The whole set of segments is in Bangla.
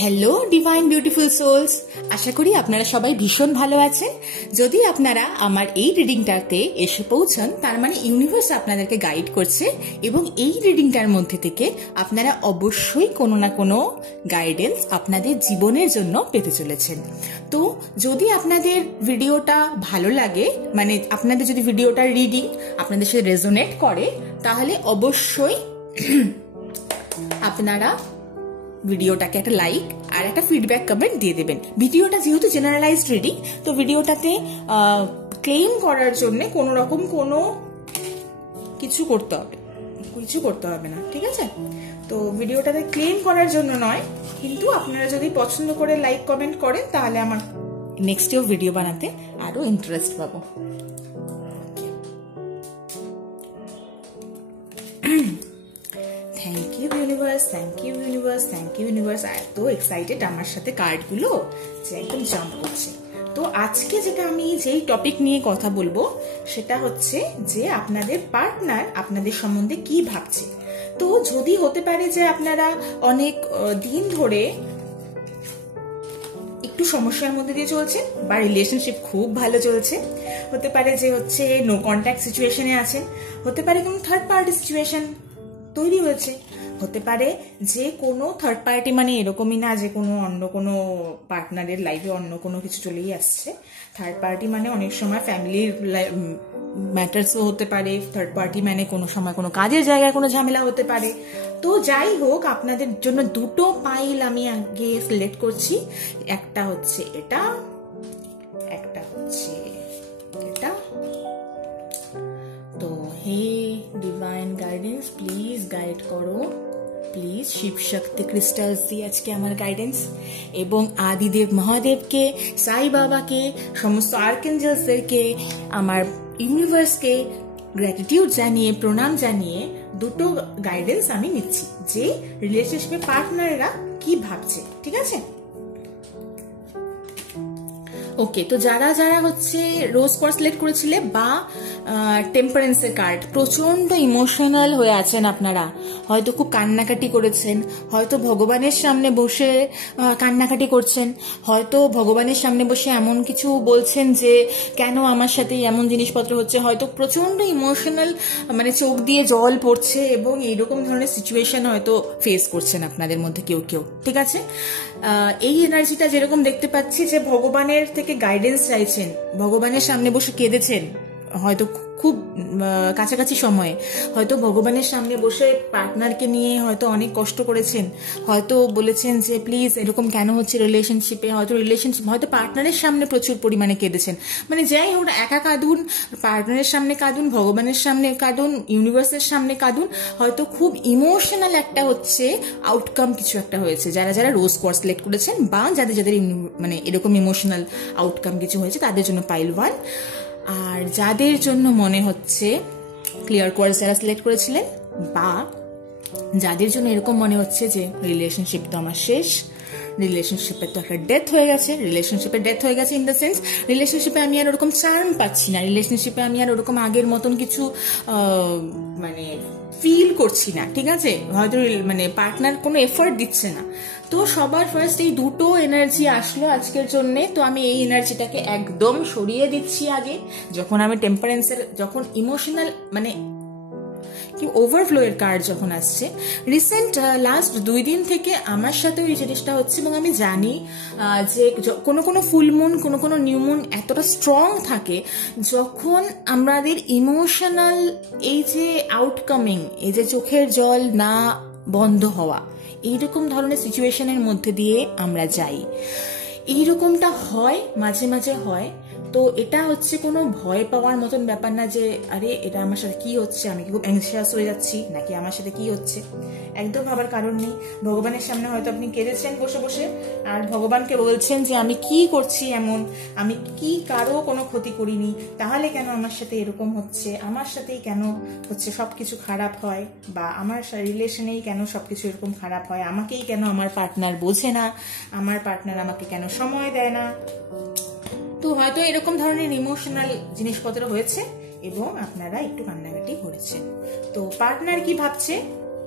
হ্যালো ডিভাইন বিউটিফুল সোলস, আশা করি আপনারা সবাই ভীষণ ভালো আছেন। যদি আপনারা আমার এই রিডিংটাতে এসে পৌঁছান, তার মানে ইউনিভার্স আপনাদেরকে গাইড করছে এবং এই রিডিংটার মধ্যে থেকে আপনারা অবশ্যই কোনো না কোনো গাইডেন্স আপনাদের জীবনের জন্য পেতে চলেছেন। তো যদি আপনাদের ভিডিওটা ভালো লাগে, মানে আপনাদের যদি ভিডিওটার রিডিং আপনাদের সাথে রেজোনেট করে, তাহলে অবশ্যই আপনারা ভিডিওটাকে একটা লাইক আর একটা ফিডব্যাক কমেন্ট দিয়ে দেবেন। ভিডিওটা যেহেতু জেনারেলাইজড রিডিং, তো ভিডিওটাতে ক্লেম করার জন্য কোনো রকম কোনো কিছু করতে হবে না, ঠিক আছে? তো ভিডিওটাতে ক্লেম করার জন্য নয়, কিন্তু আপনারা যদি পছন্দ করে লাইক কমেন্ট করেন, তাহলে আমার নেক্সটেও ভিডিও বানাতে আরো ইন্টারেস্ট পাবো। Thank you universe, thank you universe, thank you universe. এত এক্সাইটেড আমার সাথে কার্ডগুলো যে একদম জাম্প করছে। তো আজকে যেটা আমি যেই টপিক নিয়ে কথা বলবো সেটা হচ্ছে যে আপনাদের পার্টনার আপনাদের সম্বন্ধে কি ভাবছে। তো যদি হতে পারে যে আপনারা অনেক দিন ধরে একটু সমস্যার মধ্যে দিয়ে চলছেন, বা রিলেশনশিপ খুব ভালো চলছে, হতে পারে যে হচ্ছে নো কন্ট্যাক্ট সিচুয়েশনে আছেন, হতে পারে কোনো থার্ড পার্টি সিচুয়েশন তৈরি হয়েছে, হতে পারে যে কোনো থার্ড পার্টি, মানে এরকমই না যে কোনো অন্য কোনো পার্টনারের লাইফে অন্য কোনো কিছু চলেই আসছে। থার্ড পার্টি মানে অনেক সময় ফ্যামিলির ম্যাটার্সও হতে পারে, থার্ড পার্টি মানে কোনো সময় কোনো কাজের জায়গায় কোনো ঝামেলা হতে পারে। তো যাই হোক, আপনাদের জন্য দুটো পাইল আমি আগে সিলেক্ট করছি। একটা হচ্ছে এটা, একটা হচ্ছে এটা। তো হে ডিভাইন গাইডেন্স, প্লিজ গাইড করো, প্লিজ শিব শক্তি ক্রিস্টালস দিয়ে আজকে আমার গাইডেন্স, এবং আদিদেব মহাদেবকে, সাই বাবাকে, সমস্ত আর্কেঞ্জেলসদেরকে, আমার ইউনিভার্সকে গ্র্যাটিটিউড জানিয়ে, প্রণাম জানিয়ে দুটো গাইডেন্স আমি নিচ্ছি যে রিলেশনশিপে পার্টনাররা কি ভাবছে, ঠিক আছে? ওকে, তো যারা যারা হচ্ছে রোজ কোয়ার্টজ সিলেক্ট করেছিলে বা টেম্পারেন্সের কার্ড, প্রচন্ড ইমোশনাল হয়ে আছেন আপনারা, হয়তো খুব কান্নাকাটি করেছেন, হয়তো ভগবানের সামনে বসে কান্নাকাটি করছেন, হয়তো ভগবানের সামনে বসে এমন কিছু বলছেন যে কেন আমার সাথে এমন জিনিসপত্র হচ্ছে, হয়তো প্রচন্ড ইমোশনাল, মানে চোখ দিয়ে জল পড়ছে, এবং এইরকম ধরনের সিচুয়েশন হয়তো ফেস করছেন আপনাদের মধ্যে কেউ কেউ, ঠিক আছে? এই এনার্জিটা যেরকম দেখতে পাচ্ছি যে ভগবানের থেকে গাইডেন্স চাইছেন, ভগবানের সামনে বসে কেঁদেছেন, হয়তো খুব কাছাকাছি সময়ে, হয়তো ভগবানের সামনে বসে পার্টনারকে নিয়ে হয়তো অনেক কষ্ট করেছেন, হয়তো বলেছেন যে প্লিজ এরকম কেন হচ্ছে রিলেশনশিপে, হয়তো পার্টনারের সামনে প্রচুর পরিমাণে কেঁদেছেন। মানে যাই হোক, একা কাঁদুন, পার্টনারের সামনে কাঁদুন, ভগবানের সামনে কাঁদুন, ইউনিভার্সের সামনে কাঁদুন, হয়তো খুব ইমোশনাল একটা হচ্ছে আউটকাম কিছু একটা হয়েছে। যারা যারা রোজ কোয়ার্টজ সিলেক্ট করেছেন বা যাদের যাদের মানে এরকম ইমোশনাল আউটকাম কিছু হয়েছে, তাদের জন্য পাইল 1। আর যাদের জন্য মনে হচ্ছে ক্লিয়ার কোয়ার্টজ যারা সিলেক্ট করেছিলেন, বা যাদের জন্য এরকম মনে হচ্ছে যে রিলেশনশিপ তো আমার শেষ, রিলেশনশিপের তো একটা ডেথ হয়ে গেছে, রিলেশনশিপের ডেথ হয়ে গেছে ইন দ্য সেন্স রিলেশনশিপে আমি আর ওরকম চার্ম পাচ্ছি না, রিলেশনশিপে আমি আর ওরকম আগের মতন কিছু মানে ফিল করছি না, ঠিক আছে? হয়তো মানে পার্টনার কোনো এফোর্ট দিচ্ছে না। তো সবার ফার্স্ট এই দুটো এনার্জি আসলো আজকের জন্য। তো আমি এই এনার্জিটাকে একদম সরিয়ে দিচ্ছি আগে, যখন আমি টেম্পারেন্সের, যখন ইমোশনাল মানে কি ওভারফ্লো এর কার্ড যখন আসছে। রিসেন্ট লাস্ট 2 দিন থেকে আমার সাথে এই জিনিসটা হচ্ছে, এবং আমি জানি যে কোনো কোনো ফুল মুন, কোনো কোনো নিউ মুন এতটা স্ট্রং থাকে যখন আমাদের ইমোশনাল এই যে আউটকামিং, এই যে চোখের জল না বন্ধ হওয়া, এইরকম ধরনের সিচুয়েশনের মধ্যে দিয়ে আমরা যাই। এইরকমটা হয়, মাঝে মাঝে হয়। তো এটা হচ্ছে কোনো ভয় পাওয়ার মতন ব্যাপার না যে আরে এটা আমার সাথে কি হচ্ছে, আমি কি খুব অ্যাংশিয়াস হয়ে যাচ্ছি নাকি আমার সাথে কি হচ্ছে, একদম ভাবার কারণ নেই। ভগবানের সামনে হয়তো আপনি কেঁদেছেন বসে বসে, আর ভগবানকে বলছেন যে আমি কি করছি এমন, আমি কি কারো কোনো ক্ষতি করিনি, তাহলে কেন আমার সাথে এরকম হচ্ছে, আমার সাথেই কেন হচ্ছে সবকিছু খারাপ হয়, বা আমার রিলেশনেই কেন সবকিছু এরকম খারাপ হয়, আমাকেই কেন আমার পার্টনার বোঝে না, আমার পার্টনার আমাকে কেন সময় দেয় না। তো হয়তো এরকম ধরনের ইমোশনাল জিনিসপত্র হয়েছে এবং আপনারা একটু কান্নাকাটি করেছেন। তো পার্টনার কি ভাবছে,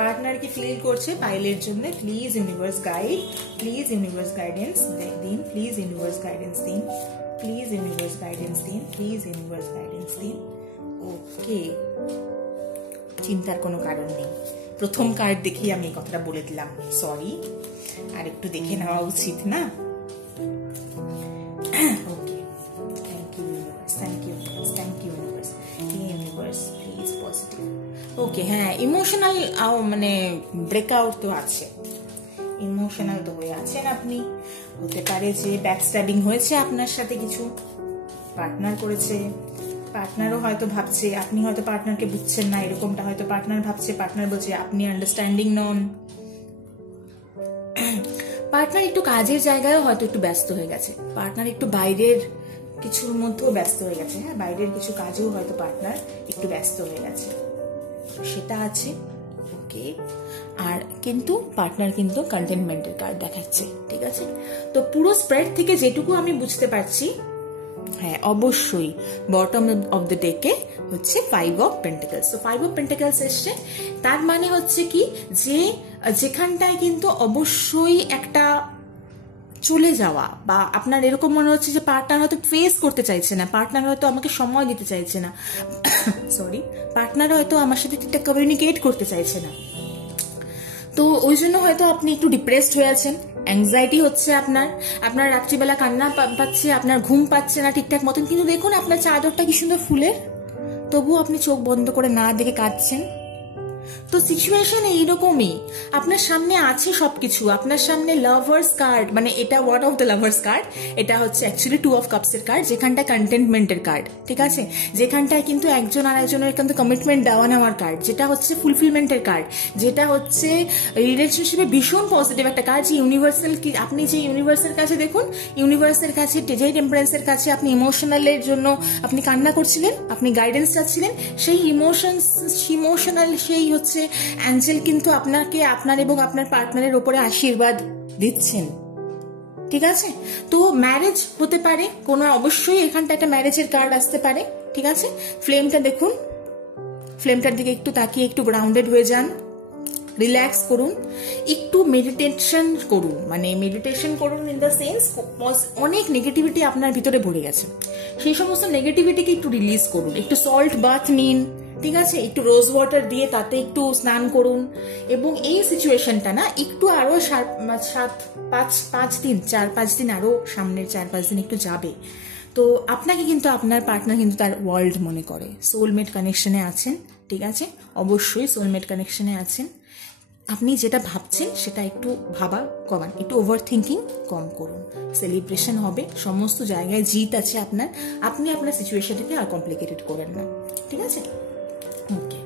পার্টনার কি ফিল করছে পাইলের জন্য? Please universe guide, please universe guidance দিন, প্লিজ ইউনিভার্স গাইডেন্স দিন, প্লিজ ইউনিভার্স গাইডেন্স দিন, প্লিজ ইউনিভার্স গাইডেন্স দিন। ওকে, চিন্তার কোনো কারণ নেই। প্রথম কার্ড দেখি আমি এই কথাটা বলে দিলাম, সরি, আর একটু দেখে নেওয়া উচিত না? Okay, thank you universe, thank you universe, thank you universe, universe please positive. Okay, হ্যাঁ, ইমোশনাল মানে ব্রেকআউট তো আছে, ইমোশনাল তো হয়ে আছেন আপনি। হতে পারে যে ব্যাকস্ট্যাবিং হয়েছে আপনার সাথে, কিছু পার্টনার করেছে, পার্টনারও হয়তো ভাবছে আপনি হয়তো পার্টনারকে বুঝছেন না, এরকমটা হয়তো পার্টনার ভাবছে, পার্টনার বলছে আপনি আন্ডারস্ট্যান্ডিং নন। পার্টনার একটু কাজের জায়গায়ও হয়তো একটু ব্যস্ত হয়ে গেছে, পার্টনার একটু বাইরের কিছুর মধ্যেও ব্যস্ত হয়ে গেছে, হ্যাঁ, বাইরের কিছু কাজেও হয়তো পার্টনার একটু ব্যস্ত হয়ে গেছে, সেটা আছে। ওকে, আর কিন্তু পার্টনার কিন্তু কন্টেনমেন্টের কার্ড দেখাচ্ছে, ঠিক আছে? তো পুরো স্প্রেড থেকে যেটুকু আমি বুঝতে পারছি, হ্যাঁ, অবশ্যই বটম অফ দ্য ডেকে হচ্ছে 5 অফ পেন্টিকলস। তো 5 অফ পেন্টিকলস এসছে, তার মানে হচ্ছে কি যে যেখানটায় কিন্তু অবশ্যই একটা চলে যাওয়া, বা আপনার এরকম মনে হচ্ছে যে পার্টনার হয়তো ফেস করতে চাইছে না, পার্টনার হয়তো আমাকে সময় দিতে চাইছে না, সরি, পার্টনার হয়তো আমার সাথে ঠিকঠাক কমিউনিকেট করতে চাইছে না, তো ওই জন্য হয়তো আপনি একটু ডিপ্রেসড হয়ে আছেন, অ্যাংজাইটি হচ্ছে আপনার, আপনার রাত্রিবেলা কান্না পাচ্ছে, আপনার ঘুম পাচ্ছে না ঠিকঠাক মতন, কিন্তু দেখুন আপনার চাদরটা কি সুন্দর ফুলের, তবুও আপনি চোখ বন্ধ করে না দেখে কাঁদছেন। তো সিচুয়েশন এইরকমই, আপনার সামনে আছে সবকিছু, আপনার সামনে লাভার্স কার্ড, মানে এটা word of the lovers card, এটা হচ্ছে অ্যাকচুয়ালি 2 অফ কাপস এর কার্ড, যেখানটা কন্টেন্টমেন্টের কার্ড, ঠিক আছে? যেখানটায় কিন্তু একজন আর একজনের কিন্তু কমিটমেন্ট দেওয়া নেওয়ার কার্ড, যেটা হচ্ছে ফুলফিলমেন্টের কার্ড, যেটা হচ্ছে রিলেশনশিপে ভীষণ পজিটিভ একটা কার্ড। যে ইউনিভার্সাল, কি আপনি যে ইউনিভার্সের কাছে দেখুন, ইউনিভার্সের কাছে, যে টেম্পারেন্সের কাছে আপনি ইমোশনালের জন্য আপনি কান্না করছিলেন, আপনি গাইডেন্স চাচ্ছিলেন, সেই ইমোশনাল সেই হচ্ছে অ্যাঞ্জেল কিন্তু আপনাকে, আপনার এবং আপনার পার্টনারের উপরে আশীর্বাদ দিচ্ছেন, ঠিক আছে? তো ম্যারেজ হতে পারে কোনো, অবশ্যই এখানটা একটা ম্যারেজের কার্ড আসতে পারে, ঠিক আছে? ফ্লেমটা দেখুন, ফ্লেমটার দিকে একটু তাকিয়ে একটু গ্রাউন্ডেড হয়ে যান, রিল্যাক্স করুন, একটু মেডিটেশন করুন, মানে মেডিটেশন করুন ইন দ্য সেন্স অনেক নেগেটিভিটি আপনার ভিতরে ভরে গেছে, সেই সমস্ত নেগেটিভিটিকে একটু রিলিজ করুন, একটু সল্ট বাথ নিন, ঠিক আছে? একটু রোজ ওয়াটার দিয়ে তাতে একটু স্নান করুন, এবং এই সিচুয়েশনটা না একটু আরো 4-5 দিন, 4-5 দিন আরো সামনের 4-5 দিন একটু যাবে, তো আপনাকে কিন্তু আপনার পার্টনার কিন্তু তার ওয়ার্ল্ড মনে করে, সোলমেট কানেকশনে আছেন, ঠিক আছে? অবশ্যই সোলমেট কানেকশনে আছেন। আপনি যেটা ভাবছেন সেটা একটু ভাবা কমান, একটু ওভার থিঙ্কিং কম করুন, সেলিব্রেশন হবে, সমস্ত জায়গায় জিত আছে আপনার, আপনি আপনার সিচুয়েশনটাকে আর কমপ্লিকেটেড করবেন না, ঠিক আছে? ওকে,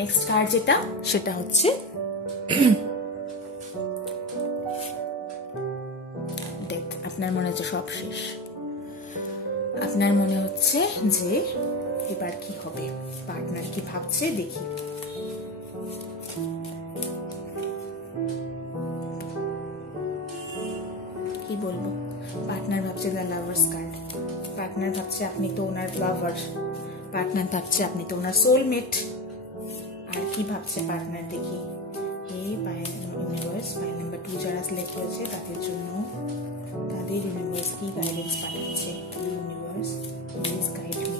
নেক্সট কার্ড যেটা, সেটা হচ্ছে ডেথ। আপনার মনে হচ্ছে সব শেষ, আপনার মনে হচ্ছে যে এবার কি হবে, পার্টনার কি ভাবছে দেখি। কি বলবো, পার্টনার ভাবছে দ্য লাভার্স কার্ড, পার্টনার ভাবছে আপনি তো ওনার লাভার, পার্টনার ভাবছে আপনি তো ওনার সোলমেট। আর কি ভাবছে পার্টনার দেখি। ইউনিভার্স 5 নাম্বার 2 যারা সিলেক্ট করেছে তাদের জন্য, তাদের ইউনিভার্স কি গাইডেন্স পাঠাচ্ছে। Universe please guide me,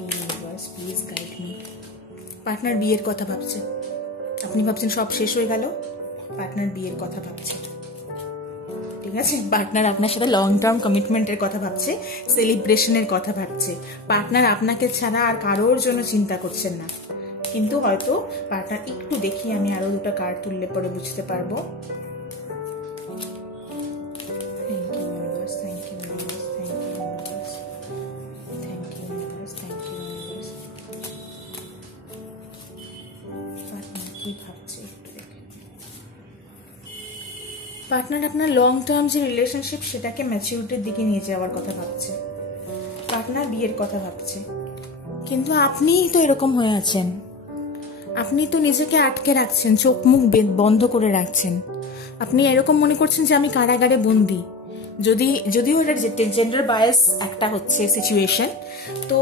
universe please guide me. Partner বিয়ের কথা ভাবছে, আপনি ভাবছেন সব শেষ হয়ে গেল, পার্টনার বিয়ের কথা ভাবছে, ঠিক আছে? পার্টনার আপনার সাথে লং টার্ম কমিটমেন্টের কথা ভাবছে, সেলিব্রেশনের কথা ভাবছে, পার্টনার আপনাকে ছাড়া আর কারোর জন্য চিন্তা করছেন না, কিন্তু হয়তো পার্টনার একটু দেখি, আমি আরো 2টা কার্ড তুললে পরে বুঝতে পারবো। Thank you universe, thank you universe, thank you universe, thank you universe, thank you universe. Partner কি ভাবছে একটু দেখে। পার্টনার আপনার লং টার্ম যে রিলেশনশিপ সেটাকে ম্যাচিউরিটির দিকে নিয়ে যাওয়ার কথা ভাবছে, পার্টনার বিয়ের কথা ভাবছে, কিন্তু আপনি তো এরকম হয়ে আছেন, আপনি তো নিজেকে আটকে রাখছেন, চোখ মুখ বন্ধ করে রাখছেন, আপনি এরকম মনে করছেন যে আমি কারাগারে বন্দি। যদিও এটা জেন্ডার বায়াস একটা হচ্ছে সিচুয়েশন, তো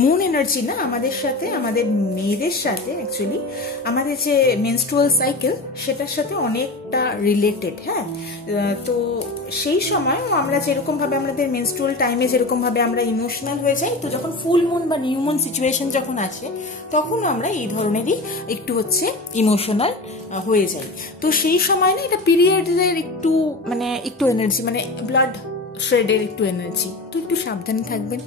মুন এনার্জি না আমাদের সাথে, আমাদের মেয়েদের সাথে অ্যাকচুয়ালি আমাদের যে মেনস্ট্রুয়াল সাইকেল সেটার সাথে অনেকটা রিলেটেড। হ্যাঁ, তো সেই সময় আমরা যেরকম ভাবে আমাদের মেনস্ট্রুয়াল টাইমে যেরকম ভাবে আমরা ইমোশনাল হয়ে যাই, তো যখন ফুল মুন বা নিউ মুন সিচুয়েশন যখন আসে তখন আমরা এই ধরনেরই একটু হচ্ছে ইমোশনাল হয়ে যাই। তো সেই সময় না এটা পিরিয়ডের একটু একটু এনার্জি, ব্লাড শ্রেডের একটু এনার্জি, তো একটু সাবধানে থাকবেন।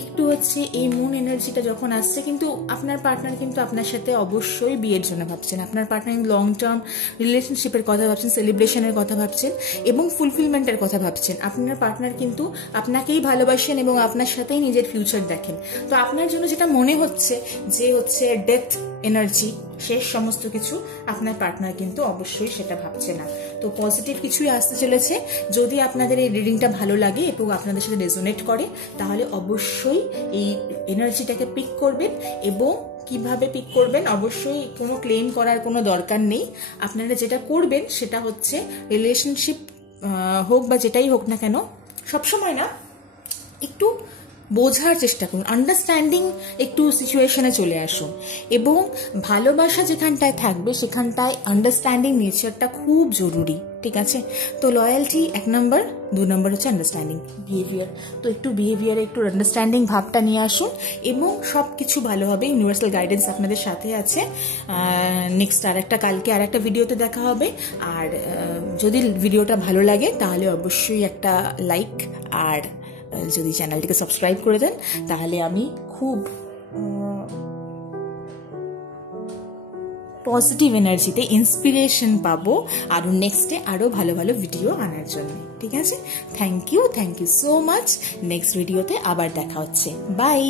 একটু হচ্ছে এই মুন এনার্জিটা যখন আসছে, কিন্তু আপনার পার্টনার কিন্তু আপনার সাথে অবশ্যই বিয়ের জন্য ভাবছেন, আপনার পার্টনার লং টার্ম রিলেশনশিপের কথা ভাবছেন, সেলিব্রেশনের কথা ভাবছেন এবং ফুলফিলমেন্টের কথা ভাবছেন। আপনার পার্টনার কিন্তু আপনাকেই ভালোবাসেন এবং আপনার সাথেই নিজের ফিউচার দেখেন। তো আপনার জন্য যেটা মনে হচ্ছে যে হচ্ছে ডেথ এনার্জি, শেষ সমস্ত কিছু, আপনার পার্টনার কিন্তু অবশ্যই সেটা ভাবছে না। তো পজিটিভ কিছুই আসতে চলেছে। যদি আপনাদের এই রিডিংটা ভালো লাগে এবং আপনাদের সাথে রেজোনেট করে, তাহলে অবশ্যই এই এনার্জিটাকে পিক করবেন। এবং কিভাবে পিক করবেন, অবশ্যই কোনো ক্লেম করার কোনো দরকার নেই। আপনারা যেটা করবেন সেটা হচ্ছে রিলেশনশিপ হোক বা যেটাই হোক না কেন, সবসময় না একটু বোঝার চেষ্টা করুন, আন্ডারস্ট্যান্ডিং একটু সিচুয়েশনে চলে আসুন। এবং ভালোবাসা যেখানটায় থাকবে সেখানটায় আন্ডারস্ট্যান্ডিং নেচারটা খুব জরুরি, ঠিক আছে? তো লয়্যালটি 1 নম্বর, 2 নম্বর হচ্ছে আন্ডারস্ট্যান্ডিং বিহেভিয়ার। তো একটু বিহেভিয়ারে একটু আন্ডারস্ট্যান্ডিং ভাবটা নিয়ে আসুন এবং সব কিছু ভালো হবে। ইউনিভার্সাল গাইডেন্স আপনাদের সাথে আছে। নেক্সট কালকে আর একটা ভিডিওতে দেখা হবে। আর যদি ভিডিওটা ভালো লাগে তাহলে অবশ্যই একটা লাইক, আর যদি চ্যানেলটিকে সাবস্ক্রাইব করে দেন তাহলে আমি খুব পজিটিভ এনার্জিতে ইন্সপিরেশন পাবো আর নেক্সটে আরো ভালো ভালো ভিডিও আনার জন্য, ঠিক আছে? Thank you so much. Next ভিডিওতে আবার দেখা হচ্ছে। বাই।